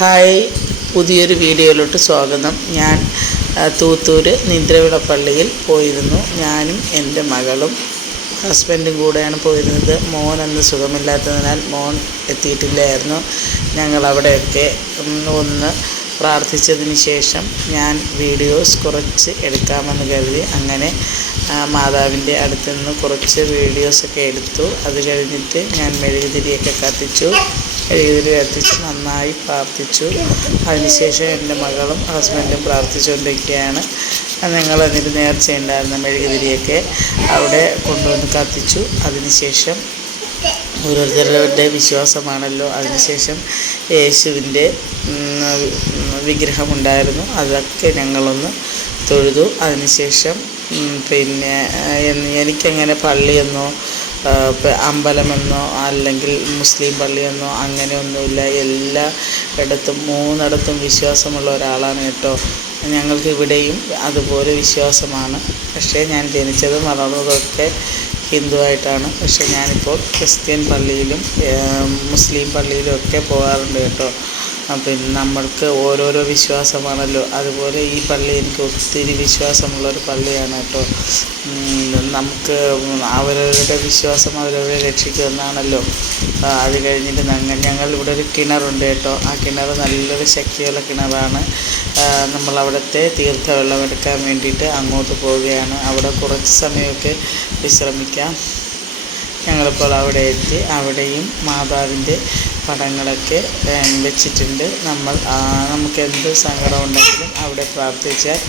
Hi പുതിയൊരു വീഡിയോയിലോട്ട് സ്വാഗതം. ഞാൻ തൂത്തൂര് നിദ്രവിള പള്ളിയിൽ പോയിരുന്നു. ഞാനും എന്റെ മകളും ഹസ്ബൻഡും കൂടെയാണ് പോയിരുന്നത്. മോൻ അന്ന് സുഖമില്ലാത്തതിനാൽ മോൻ എത്തിയിട്ടില്ലായിരുന്നു. ഞങ്ങൾ അവിടെയൊക്കെ ഒന്ന് പ്രാർത്ഥിച്ചതിന് ശേഷം ഞാൻ വീഡിയോസ് കുറച്ച് എടുക്കാമെന്ന് കരുതി അങ്ങനെ മാതാവിന്റെ അടുത്ത് നിന്ന് കുറച്ച് വീഡിയോസൊക്കെ എടുത്തു. അത് കഴിഞ്ഞിട്ട് ഞാൻ മെഴുകുതിരിയൊക്കെ കത്തിച്ചു. മെഴുകുതിരി കത്തിച്ച് നന്നായി പ്രാർത്ഥിച്ചു. അതിനുശേഷം എന്റെ മകളും ഹസ്ബൻഡും പ്രാർത്ഥിച്ചുകൊണ്ടിരിക്കുകയാണ്. ഞങ്ങൾ അതിന്റെ നേർച്ചയുണ്ടായിരുന്ന മെഴുകുതിരിയൊക്കെ അവിടെ കൊണ്ടുവന്ന് കത്തിച്ചു. അതിനുശേഷം ഓരോരുത്തരുടെ വിശ്വാസമാണല്ലോ. അതിനുശേഷം യേശുവിന്റെ വിഗ്രഹമുണ്ടായിരുന്നു. അതൊക്കെ ഞങ്ങളൊന്ന് തൊഴുതു. അതിനുശേഷം പിന്നെ എനിക്കങ്ങനെ പള്ളിയെന്നോ അമ്പലമെന്നോ അല്ലെങ്കിൽ മുസ്ലിം പള്ളിയെന്നോ അങ്ങനെയൊന്നുമില്ല. എല്ലാ ഇടത്തും മൂന്നിടത്തും വിശ്വാസമുള്ള ഒരാളാണ് കേട്ടോ. ഞങ്ങൾക്ക് ഇവിടെയും അതുപോലെ വിശ്വാസമാണ്. പക്ഷേ ഞാൻ ജനിച്ചതും വളർന്നതൊക്കെ ഹിന്ദുവായിട്ടാണ്. പക്ഷേ ഞാനിപ്പോൾ ക്രിസ്ത്യൻ പള്ളിയിലും മുസ്ലിം പള്ളിയിലും ഒക്കെ പോകാറുണ്ട് കേട്ടോ. പിന്നെ നമ്മൾക്ക് ഓരോരോ വിശ്വാസമാണല്ലോ. അതുപോലെ ഈ പള്ളി എനിക്ക് ഒത്തിരി വിശ്വാസമുള്ളൊരു പള്ളിയാണ് കേട്ടോ. നമുക്ക് അവരവരുടെ വിശ്വാസം അവരവരെ രക്ഷിക്കുമെന്നാണല്ലോ അത് കഴിഞ്ഞിട്ട് ഞങ്ങൾ ഇവിടെ ഒരു കിണറുണ്ട് കേട്ടോ. ആ കിണർ നല്ലൊരു ശക്തിയുള്ള കിണറാണ്. നമ്മളവിടുത്തെ തീർത്ഥവെള്ളം എടുക്കാൻ വേണ്ടിയിട്ട് അങ്ങോട്ട് പോവുകയാണ്. അവിടെ കുറച്ച് സമയമൊക്കെ വിശ്രമിക്കാം. ഞങ്ങളിപ്പോൾ അവിടെ എത്തി. അവിടെയും മാതാവിന്റെ പടങ്ങളൊക്കെ വെച്ചിട്ടുണ്ട്. നമ്മൾ നമുക്ക് എന്ത് സങ്കടം ഉണ്ടെങ്കിലും അവിടെ പ്രാർത്ഥിച്ചാൽ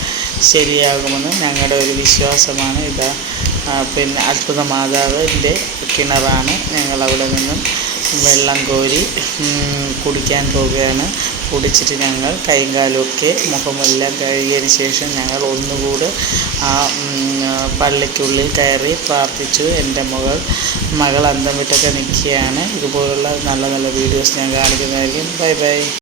ശരിയാകുമെന്ന് ഞങ്ങളുടെ ഒരു വിശ്വാസമാണ്. ഇതാ പിന്നെ അത്ഭുത മാതാവിന്റെ കിണറാണ് ഞങ്ങൾ അവിടെ നിന്നും വെള്ളം കോരി കുടിക്കാൻ പോവുകയാണ്. കുടിച്ചിട്ട് ഞങ്ങൾ കൈയും കാലുമൊക്കെ മുഖമെല്ലാം കഴുകിയതിന് ശേഷം ഞങ്ങൾ ഒന്നുകൂടെ ആ പള്ളിക്കുള്ളിൽ കയറി പ്രാർത്ഥിച്ചു. എന്റെ മകൾ മകൾ അന്തം വിട്ടൊക്കെ നിൽക്കുകയാണ്. ഇതുപോലുള്ള നല്ല നല്ല വീഡിയോസ് ഞാൻ കാണിക്കുന്നതായിരിക്കും. Bye bye.